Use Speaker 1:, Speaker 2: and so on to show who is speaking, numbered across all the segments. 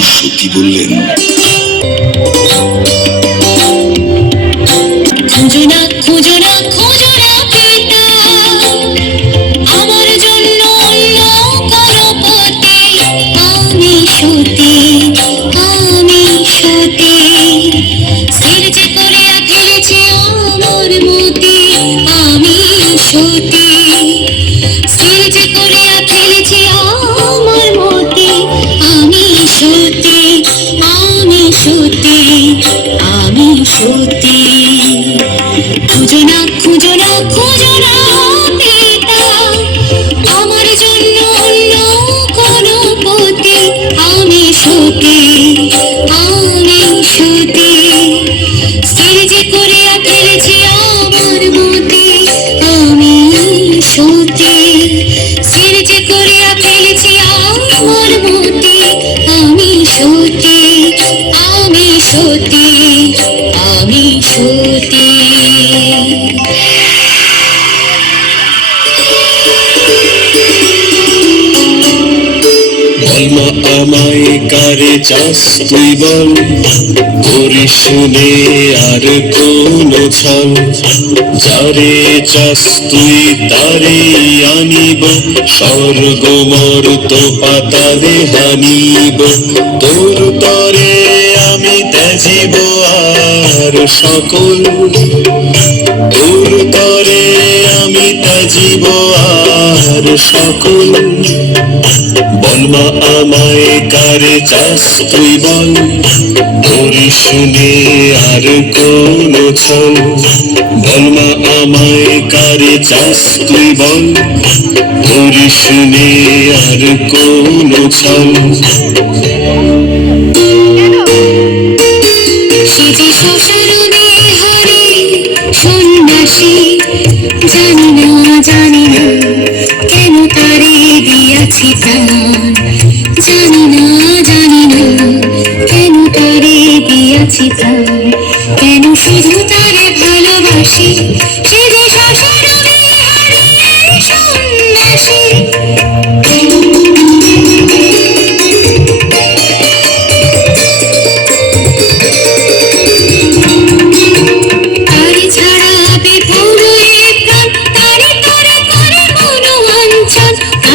Speaker 1: সত্যি বললেন?
Speaker 2: সতী আমি সুতি যে করিয়া ফেলেছি
Speaker 3: আমায় কারে চাস তুই বল? করি শুনে আর কোন ছল। যারে চাস তুই তারে আনিব। স্বর্গ মরত পাতালে হানিব। তোর তরে আমি ত্যাজিব আর সকল। তোর তরে আমি ত্যাজিব আর সকল। বলমা আমায় কারে চাস তুই বল। ধরি শুনে আর কোন ছল। বলমা আমায় কারে চাস তুই বল। ধরি শুনে আর কোন ছল।
Speaker 2: প্রাণ জানি না জানি না কেন তারে দিয়াছি প্রাণ? কেন শুধু তারে ভালোবাসি?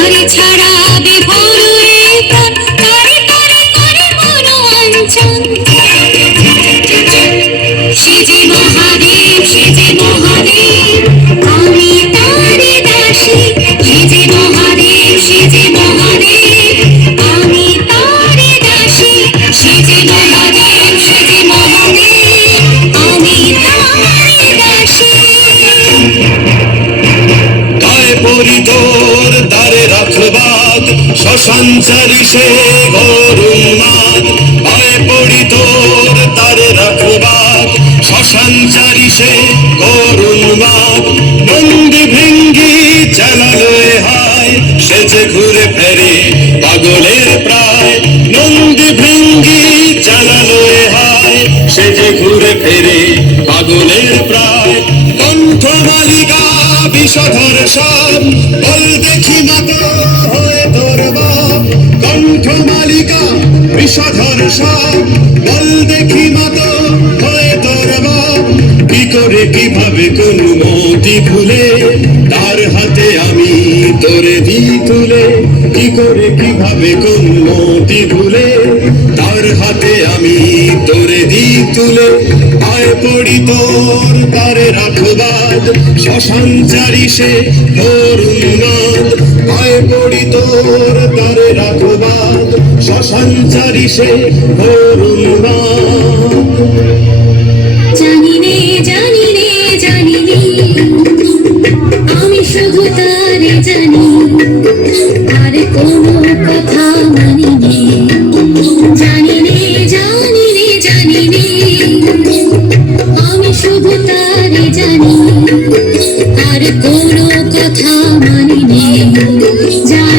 Speaker 2: তারে ছাড়াবে
Speaker 3: শ্মশানচারি সে গরুমাদ গায়ে পড়ি তোর, তারে রাখবাদ শ্মশানচারি সে গরুমাদ নন্দী ভৃঙ্গি চালালো হায়, সে যে ঘুরে ফেরে পাগলের প্রায়। নন্দী ভৃঙ্গি চালালো হায়, সে যে ঘুরে ফেরে পাগলের প্রায়। কণ্ঠ মালিকা, বিষধর সব, বল দেখি সব বল তোর কি করে, কীভাবে, কোন মতি ভুলে, তার হাতে আমি তোরে দি তুলে। কি করে, কীভাবে, কোন মতি ভুলে, তার হাতে আমি তোরে দি তুলে। আয় পড়ি তোর তারে রাখবাদ শ্মশানচারি সে অরুণনাথ আয় পড়ি তোর তারে রাখবাদ শ্মশানচারি সে
Speaker 2: জানি আমি শুধু তারে আর কোনো কথা মানি নে। জানি নে, জানি আমি শুধু তারে আর কোনো কথা মানি জানি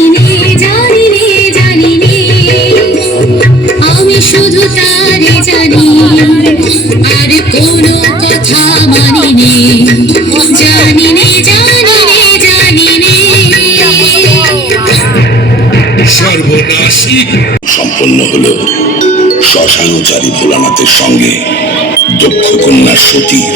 Speaker 2: তারে জানি আর কোনো কথা মানি নে জানি নে জানি নে জানি নে
Speaker 1: সর্বনাশী। সম্পন্ন হলো শ্মশানচারী ভোলানাথের সঙ্গে দক্ষ কন্যা সতীর।